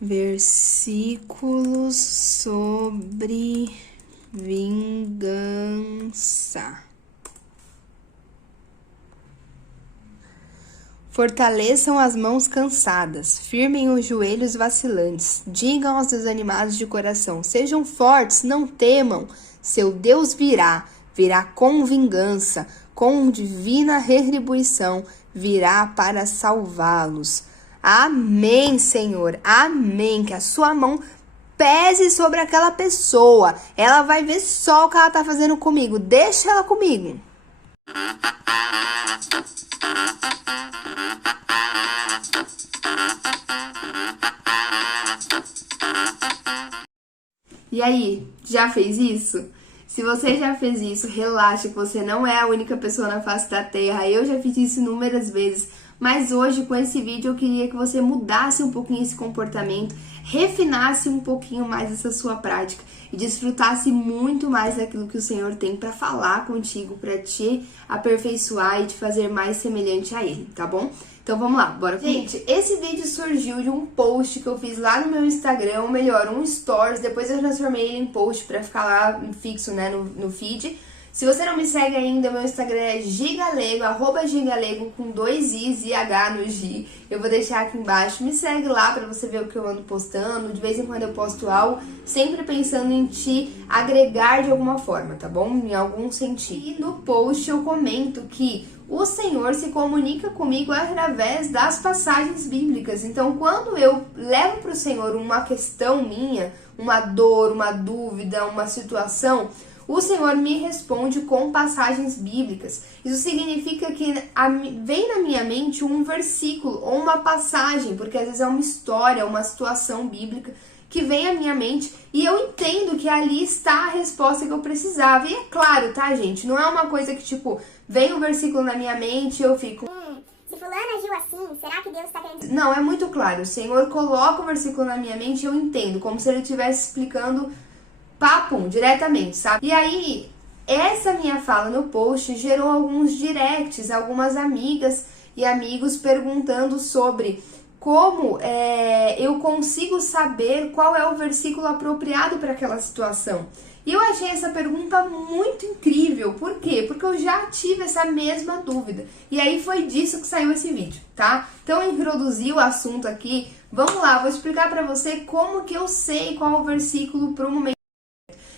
Versículos sobre vingança. Fortaleçam as mãos cansadas, firmem os joelhos vacilantes, digam aos desanimados de coração, sejam fortes, não temam, seu Deus virá com vingança, com divina retribuição, virá para salvá-los. Amém, Senhor, amém, que a sua mão pese sobre aquela pessoa, ela vai ver só o que ela tá fazendo comigo, deixa ela comigo. E aí, já fez isso? Se você já fez isso, relaxa que você não é a única pessoa na face da Terra. Eu já fiz isso inúmeras vezes, mas hoje com esse vídeo eu queria que você mudasse um pouquinho esse comportamento, refinasse um pouquinho mais essa sua prática e desfrutasse muito mais daquilo que o Senhor tem para falar contigo, para te aperfeiçoar e te fazer mais semelhante a Ele, tá bom? Então vamos lá, bora. Gente, esse vídeo surgiu de um post que eu fiz lá no meu Instagram, ou melhor, um stories, depois eu transformei ele em post pra ficar lá fixo, né, no feed. Se você não me segue ainda, meu Instagram é gigalego, @gigalego com 2 I's e H no G. Eu vou deixar aqui embaixo. Me segue lá pra você ver o que eu ando postando. De vez em quando eu posto algo, sempre pensando em te agregar de alguma forma, tá bom? Em algum sentido. E no post eu comento que o Senhor se comunica comigo através das passagens bíblicas. Então, quando eu levo para o Senhor uma questão minha, uma dor, uma dúvida, uma situação, o Senhor me responde com passagens bíblicas. Isso significa que vem na minha mente um versículo ou uma passagem, porque às vezes é uma história, uma situação bíblica que vem à minha mente e eu entendo que ali está a resposta que eu precisava. E é claro, tá, gente? Não é uma coisa que, tipo, vem um versículo na minha mente e eu fico... se fulano agiu assim, será que Deus está querendo... Não, é muito claro. O Senhor coloca o versículo na minha mente e eu entendo, como se Ele estivesse explicando papum, diretamente, sabe? E aí, essa minha fala no post gerou alguns directs, algumas amigas e amigos perguntando sobre como eu consigo saber qual é o versículo apropriado para aquela situação. E eu achei essa pergunta muito incrível. Por quê? Porque eu já tive essa mesma dúvida. E aí foi disso que saiu esse vídeo, tá? Então eu introduzi o assunto aqui. Vamos lá, vou explicar para você como que eu sei qual é o versículo para o momento.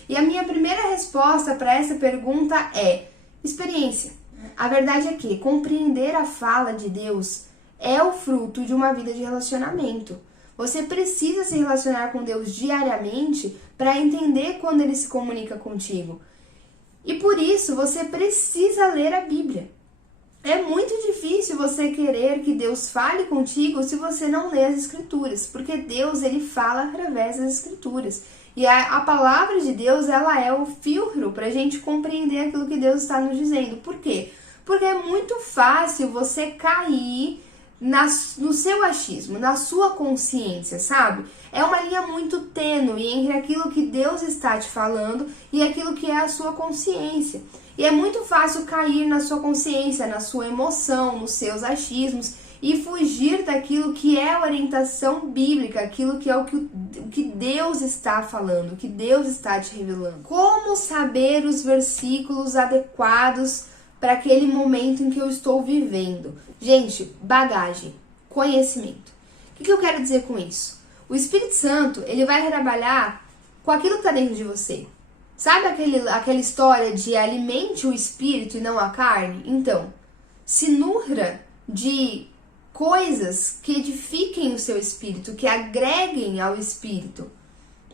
E a minha primeira resposta para essa pergunta é experiência. A verdade é que compreender a fala de Deus é o fruto de uma vida de relacionamento. Você precisa se relacionar com Deus diariamente para entender quando Ele se comunica contigo. E por isso você precisa ler a Bíblia. É muito difícil você querer que Deus fale contigo se você não lê as Escrituras, porque Deus, Ele fala através das Escrituras. E a palavra de Deus, ela é o filtro para a gente compreender aquilo que Deus está nos dizendo. Por quê? Porque é muito fácil você cair no seu achismo, na sua consciência, sabe? É uma linha muito tênue entre aquilo que Deus está te falando e aquilo que é a sua consciência. E é muito fácil cair na sua consciência, na sua emoção, nos seus achismos e fugir daquilo que é a orientação bíblica, aquilo que é o que Deus está falando, o que Deus está te revelando. Como saber os versículos adequados para aquele momento em que eu estou vivendo? Gente, bagagem, conhecimento. O que eu quero dizer com isso? O Espírito Santo, ele vai trabalhar com aquilo que está dentro de você. Sabe aquela história de alimente o espírito e não a carne? Então, se nutra de coisas que edifiquem o seu espírito, que agreguem ao espírito,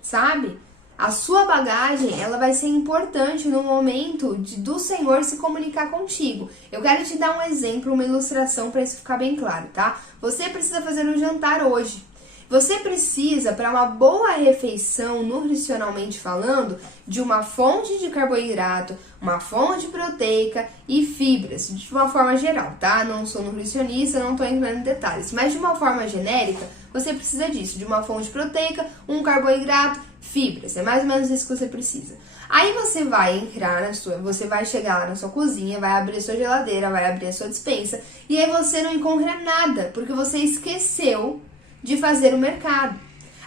sabe? A sua bagagem, ela vai ser importante no momento do Senhor se comunicar contigo. Eu quero te dar um exemplo, uma ilustração para isso ficar bem claro, tá? Você precisa fazer um jantar hoje. Você precisa, para uma boa refeição, nutricionalmente falando, de uma fonte de carboidrato, uma fonte proteica e fibras, de uma forma geral, tá? Não sou nutricionista, não estou entrando em detalhes, mas de uma forma genérica, você precisa disso, de uma fonte proteica, um carboidrato, fibras, é mais ou menos isso que você precisa. Aí você vai entrar você vai chegar lá na sua cozinha, vai abrir a sua geladeira, vai abrir a sua despensa, e aí você não encontra nada, porque você esqueceu de fazer o mercado.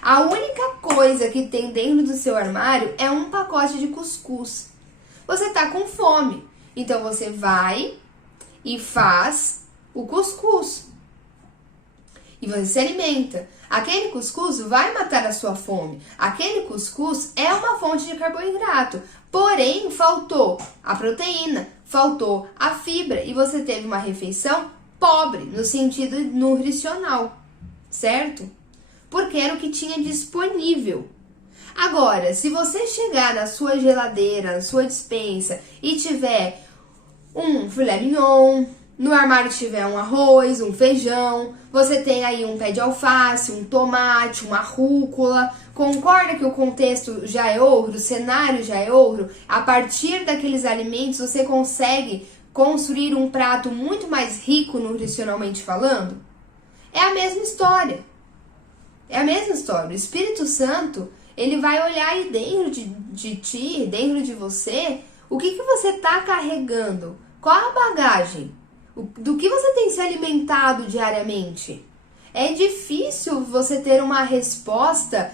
A única coisa que tem dentro do seu armário é um pacote de cuscuz. Você tá com fome, então você vai e faz o cuscuz. E você se alimenta. Aquele cuscuz vai matar a sua fome. Aquele cuscuz é uma fonte de carboidrato. Porém, faltou a proteína, faltou a fibra e você teve uma refeição pobre no sentido nutricional, certo? Porque era o que tinha disponível. Agora, se você chegar na sua geladeira, na sua despensa e tiver um filé mignon, no armário tiver um arroz, um feijão, você tem aí um pé de alface, um tomate, uma rúcula. Concorda que o contexto já é outro, o cenário já é outro? A partir daqueles alimentos você consegue construir um prato muito mais rico nutricionalmente falando? É a mesma história. É a mesma história. O Espírito Santo, ele vai olhar aí dentro de ti, dentro de você, o que você está carregando? Qual a bagagem? Do que você tem se alimentado diariamente? É difícil você ter uma resposta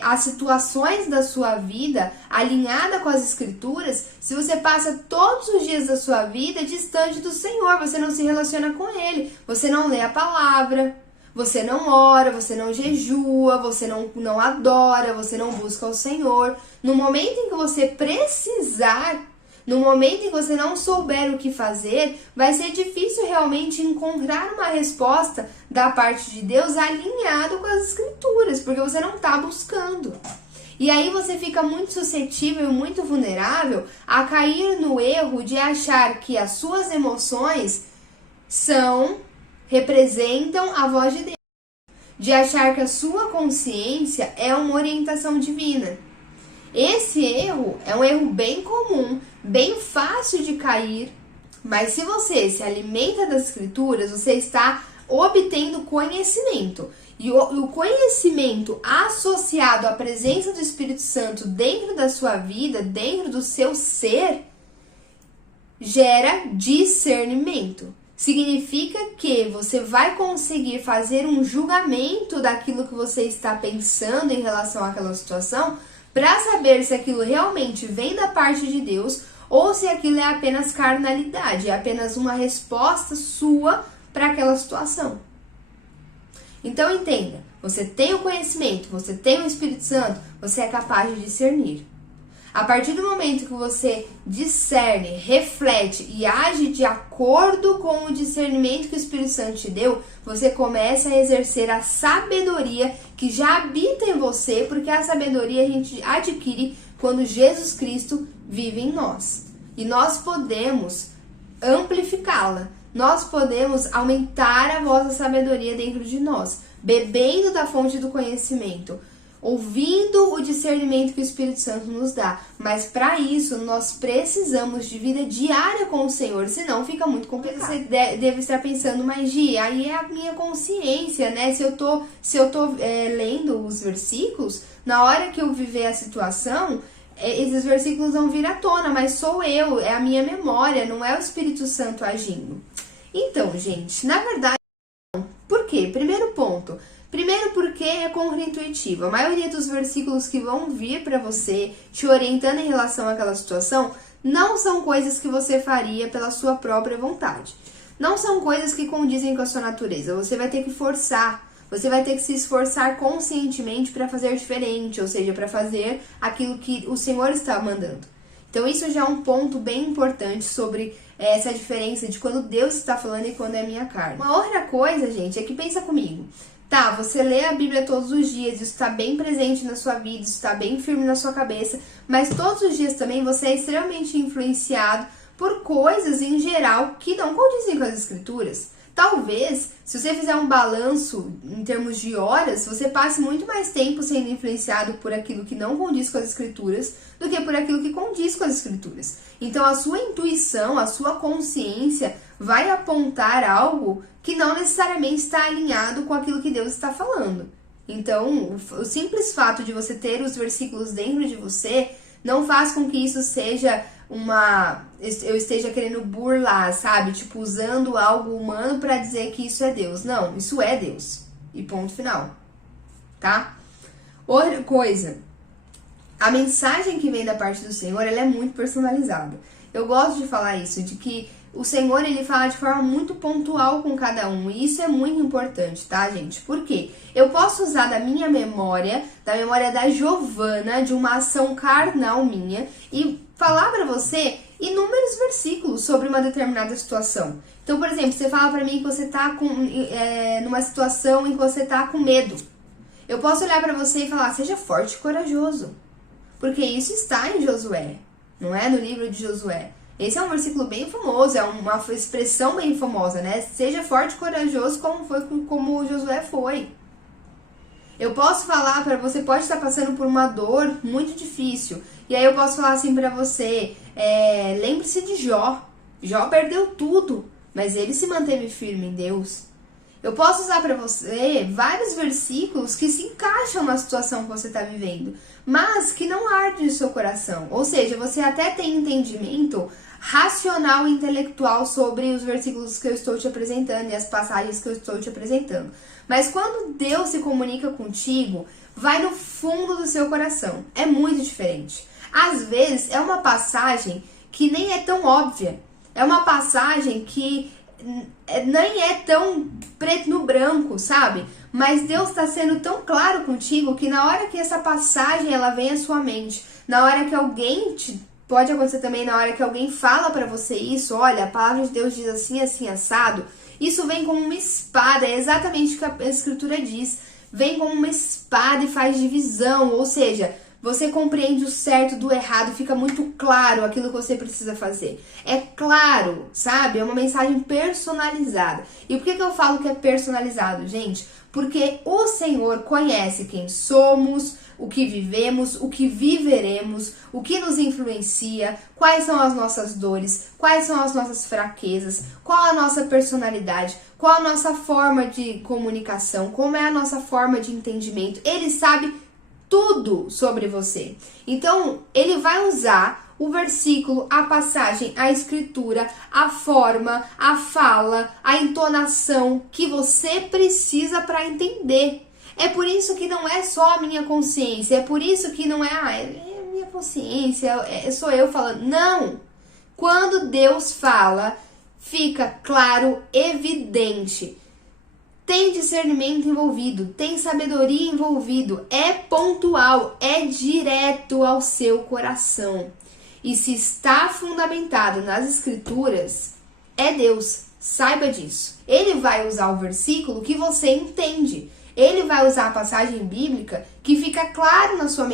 às situações da sua vida alinhada com as Escrituras se você passa todos os dias da sua vida distante do Senhor, você não se relaciona com Ele, você não lê a palavra, você não ora, você não jejua, você não adora, você não busca o Senhor. No momento em que você precisar, no momento em que você não souber o que fazer, vai ser difícil realmente encontrar uma resposta da parte de Deus alinhado com as Escrituras, porque você não está buscando. E aí você fica muito suscetível e muito vulnerável a cair no erro de achar que as suas emoções representam a voz de Deus, de achar que a sua consciência é uma orientação divina. Esse erro é um erro bem comum, bem fácil de cair, mas se você se alimenta das Escrituras, você está obtendo conhecimento. E o conhecimento associado à presença do Espírito Santo dentro da sua vida, dentro do seu ser, gera discernimento. Significa que você vai conseguir fazer um julgamento daquilo que você está pensando em relação àquela situação, para saber se aquilo realmente vem da parte de Deus ou se aquilo é apenas carnalidade, é apenas uma resposta sua para aquela situação. Então entenda, você tem o conhecimento, você tem o Espírito Santo, você é capaz de discernir. A partir do momento que você discerne, reflete e age de acordo com o discernimento que o Espírito Santo te deu, você começa a exercer a sabedoria que já habita em você, porque a sabedoria a gente adquire quando Jesus Cristo vive em nós. E nós podemos amplificá-la, nós podemos aumentar a voz da sabedoria dentro de nós, bebendo da fonte do conhecimento, ouvindo o discernimento que o Espírito Santo nos dá. Mas para isso, nós precisamos de vida diária com o Senhor, senão fica muito complicado. Você deve estar pensando, mas Gi, aí é a minha consciência, né? Se eu tô lendo os versículos, na hora que eu viver a situação, esses versículos vão vir à tona, mas sou eu, é a minha memória, não é o Espírito Santo agindo. Então, gente, na verdade, por quê? Primeiro ponto. Primeiro porque é contra-intuitivo. A maioria dos versículos que vão vir para você, te orientando em relação àquela situação, não são coisas que você faria pela sua própria vontade. Não são coisas que condizem com a sua natureza. Você vai ter que forçar, você vai ter que se esforçar conscientemente para fazer diferente, ou seja, para fazer aquilo que o Senhor está mandando. Então isso já é um ponto bem importante sobre essa diferença de quando Deus está falando e quando é minha carne. Uma outra coisa, gente, é que pensa comigo. Tá, você lê a Bíblia todos os dias, isso está bem presente na sua vida, isso está bem firme na sua cabeça, mas todos os dias também você é extremamente influenciado por coisas em geral que não condizem com as Escrituras. Talvez, se você fizer um balanço em termos de horas, você passe muito mais tempo sendo influenciado por aquilo que não condiz com as Escrituras do que por aquilo que condiz com as Escrituras. Então, a sua intuição, a sua consciência vai apontar algo que não necessariamente está alinhado com aquilo que Deus está falando. Então, o simples fato de você ter os versículos dentro de você não faz com que isso seja eu esteja querendo burlar, sabe? Tipo, usando algo humano para dizer que isso é Deus. Não, isso é Deus. E ponto final. Tá? Outra coisa, a mensagem que vem da parte do Senhor, ela é muito personalizada. Eu gosto de falar isso, de que o Senhor, ele fala de forma muito pontual com cada um. E isso é muito importante, tá, gente? Por quê? Eu posso usar da minha memória, da memória da Giovana, de uma ação carnal minha, e falar pra você inúmeros versículos sobre uma determinada situação. Então, por exemplo, você fala pra mim que você tá numa situação em que você tá com medo. Eu posso olhar pra você e falar, seja forte e corajoso. Porque isso está em Josué, não é? No livro de Josué. Esse é um versículo bem famoso, é uma expressão bem famosa, né? Seja forte e corajoso como Josué foi. Eu posso falar para você, pode estar passando por uma dor muito difícil. E aí eu posso falar assim para você, lembre-se de Jó. Jó perdeu tudo, mas ele se manteve firme em Deus. Eu posso usar para você vários versículos que se encaixam na situação que você está vivendo, mas que não arde o seu coração. Ou seja, você até tem entendimento racional e intelectual sobre os versículos que eu estou te apresentando e as passagens que eu estou te apresentando. Mas quando Deus se comunica contigo, vai no fundo do seu coração. É muito diferente. Às vezes é uma passagem que nem é tão óbvia. É uma passagem que nem é tão preto no branco, sabe? Mas Deus está sendo tão claro contigo que na hora que essa passagem ela vem à sua mente, na hora que alguém pode acontecer também na hora que alguém fala pra você isso, olha, a palavra de Deus diz assim, assim, assado, isso vem como uma espada, é exatamente o que a Escritura diz, vem como uma espada e faz divisão, ou seja, você compreende o certo do errado, fica muito claro aquilo que você precisa fazer. É claro, sabe? É uma mensagem personalizada. E por que eu falo que é personalizado, gente? Porque o Senhor conhece quem somos, o que vivemos, o que viveremos, o que nos influencia, quais são as nossas dores, quais são as nossas fraquezas, qual a nossa personalidade, qual a nossa forma de comunicação, como é a nossa forma de entendimento. Ele sabe tudo sobre você. Então, ele vai usar o versículo, a passagem, a escritura, a forma, a fala, a entonação que você precisa para entender. É por isso que não é só a minha consciência, é por isso que não é a minha consciência, sou eu falando. Não! Quando Deus fala, fica claro, evidente. Tem discernimento envolvido, tem sabedoria envolvido, é pontual, é direto ao seu coração. E se está fundamentado nas escrituras, é Deus, saiba disso. Ele vai usar o versículo que você entende. Ele vai usar a passagem bíblica que fica claro na sua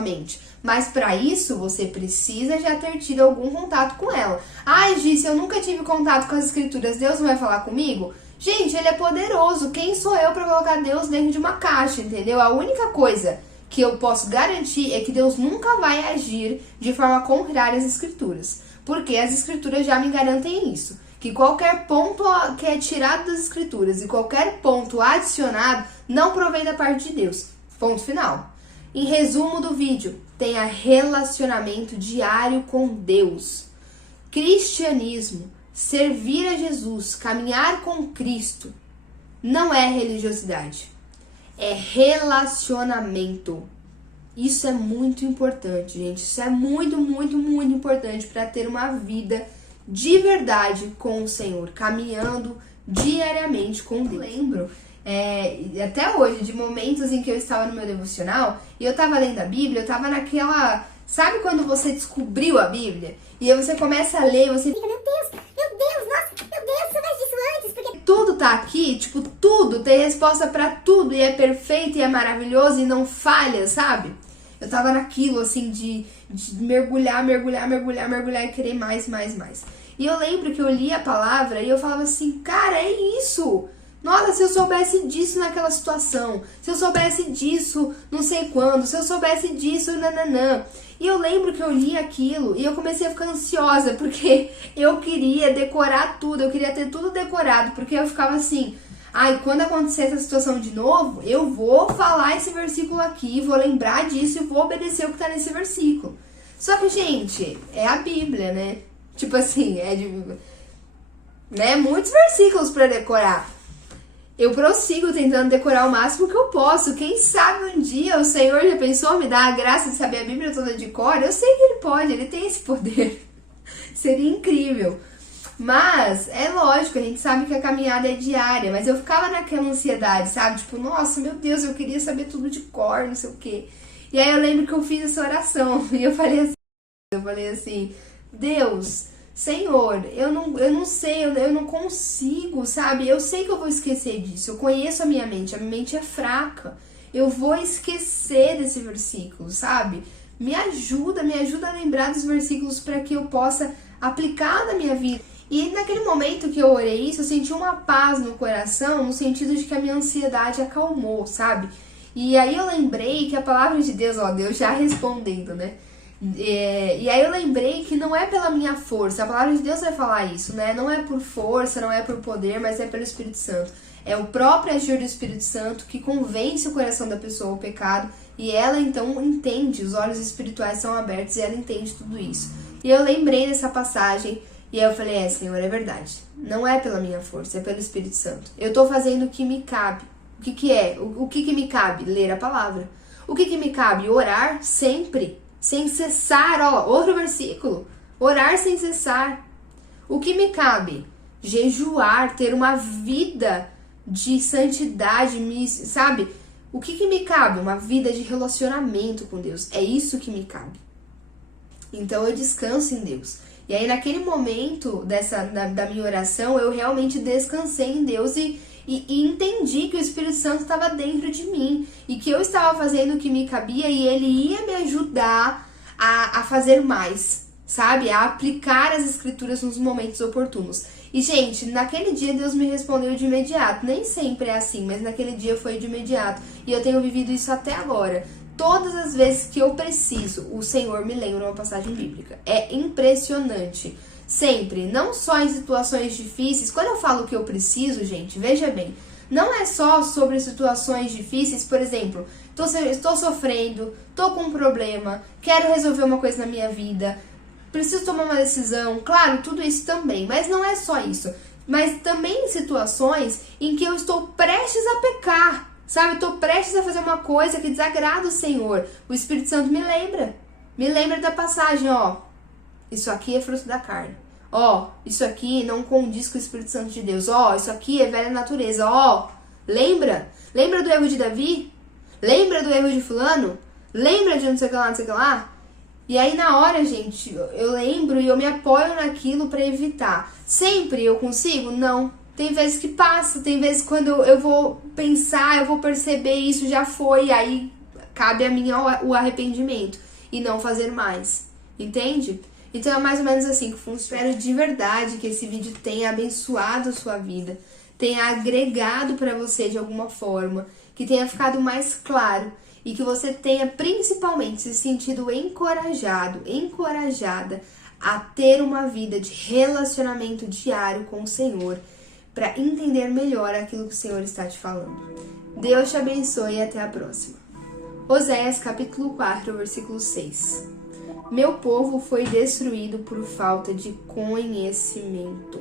mente. Mas para isso, você precisa já ter tido algum contato com ela. Ai, Gi, se eu nunca tive contato com as escrituras, Deus não vai falar comigo? Gente, ele é poderoso. Quem sou eu para colocar Deus dentro de uma caixa, entendeu? A única coisa que eu posso garantir é que Deus nunca vai agir de forma contrária às escrituras. Porque as escrituras já me garantem isso. Que qualquer ponto que é tirado das escrituras e qualquer ponto adicionado não provém da parte de Deus. Ponto final. Em resumo do vídeo, tenha relacionamento diário com Deus. Cristianismo, servir a Jesus, caminhar com Cristo, não é religiosidade, é relacionamento. Isso é muito importante, gente. Isso é muito, muito, muito importante para ter uma vida de verdade com o Senhor, caminhando diariamente com Deus. Eu lembro, até hoje, de momentos em que eu estava no meu devocional e eu estava lendo a Bíblia, eu estava naquela... Sabe quando você descobriu a Bíblia? E aí você começa a ler e você fica, Meu Deus, nossa, meu Deus, eu vejo isso antes, porque... Tudo tá aqui, tipo, tudo, tem resposta pra tudo, e é perfeito, e é maravilhoso, e não falha, sabe? Eu tava naquilo, assim, de mergulhar, e querer mais. E eu lembro que eu li a palavra e eu falava assim, cara, é isso! Nossa, se eu soubesse disso naquela situação, se eu soubesse disso não sei quando, se eu soubesse disso, nananã. E eu lembro que eu li aquilo e eu comecei a ficar ansiosa, porque eu queria decorar tudo, eu queria ter tudo decorado, porque eu ficava assim, ai, quando acontecer essa situação de novo, eu vou falar esse versículo aqui, vou lembrar disso e vou obedecer o que tá nesse versículo. Só que, gente, é a Bíblia, né? Tipo assim, muitos versículos pra decorar. eu prossigo tentando decorar o máximo que eu posso. Quem sabe um dia o Senhor já pensou me dar a graça de saber a Bíblia toda de cor? Eu sei que Ele pode, Ele tem esse poder. Seria incrível. Mas é lógico, a gente sabe que a caminhada é diária, mas eu ficava naquela ansiedade, sabe? Tipo, nossa, meu Deus, eu queria saber tudo de cor, não sei o quê. E aí eu lembro que eu fiz essa oração e eu falei assim, Deus, Senhor, eu não sei, eu não consigo, sabe? Eu sei que eu vou esquecer disso, eu conheço a minha mente é fraca. Eu vou esquecer desse versículo, sabe? Me ajuda a lembrar dos versículos para que eu possa aplicar na minha vida. E naquele momento que eu orei isso, eu senti uma paz no coração, no sentido de que a minha ansiedade acalmou, sabe? E aí eu lembrei que a palavra de Deus, ó, Deus já respondendo, né? E aí eu lembrei que não é pela minha força, a palavra de Deus vai falar isso, né? Não é por força, não é por poder, mas é pelo Espírito Santo. É o próprio agir do Espírito Santo que convence o coração da pessoa ao pecado e ela então entende, os olhos espirituais são abertos e ela entende tudo isso. E eu lembrei dessa passagem e aí eu falei, Senhor, é verdade. Não é pela minha força, é pelo Espírito Santo. Eu tô fazendo o que me cabe. O que é? O que me cabe? Ler a palavra. O que me cabe? Orar sempre, sem cessar. Ó, outro versículo. Orar sem cessar. O que me cabe? Jejuar, ter uma vida de santidade, sabe? O que me cabe? Uma vida de relacionamento com Deus. É isso que me cabe. Então eu descanso em Deus. E aí naquele momento da minha oração, eu realmente descansei em Deus e entendi que o Espírito Santo estava dentro de mim. E que eu estava fazendo o que me cabia e Ele ia me ajudar a fazer mais, sabe? A aplicar as Escrituras nos momentos oportunos. E, gente, naquele dia Deus me respondeu de imediato. Nem sempre é assim, mas naquele dia foi de imediato. E eu tenho vivido isso até agora. Todas as vezes que eu preciso, o Senhor me lembra uma passagem bíblica. É impressionante. Sempre, não só em situações difíceis. Quando eu falo que eu preciso, gente, veja bem, não é só sobre situações difíceis. Por exemplo, estou sofrendo, estou com um problema, quero resolver uma coisa na minha vida, preciso tomar uma decisão. Claro, tudo isso também, mas não é só isso. Mas também em situações em que eu estou prestes a pecar. Sabe, eu tô prestes a fazer uma coisa que desagrada o Senhor. O Espírito Santo me lembra da passagem, ó. Isso aqui é fruto da carne. Ó, isso aqui não condiz com o Espírito Santo de Deus. Ó, isso aqui é velha natureza. Ó, lembra? Lembra do erro de Davi? Lembra do erro de fulano? Lembra de não sei o que lá, não sei o que lá? E aí na hora, gente, eu lembro e eu me apoio naquilo pra evitar. Sempre eu consigo? Não. Tem vezes que passa, tem vezes quando eu vou pensar, eu vou perceber isso já foi, aí cabe a mim o arrependimento e não fazer mais, entende? Então é mais ou menos assim que funciona. Espero de verdade que esse vídeo tenha abençoado a sua vida, tenha agregado para você de alguma forma, que tenha ficado mais claro e que você tenha principalmente se sentido encorajado, encorajada a ter uma vida de relacionamento diário com o Senhor, para entender melhor aquilo que o Senhor está te falando. Deus te abençoe e até a próxima. Oséias capítulo 4, versículo 6. Meu povo foi destruído por falta de conhecimento.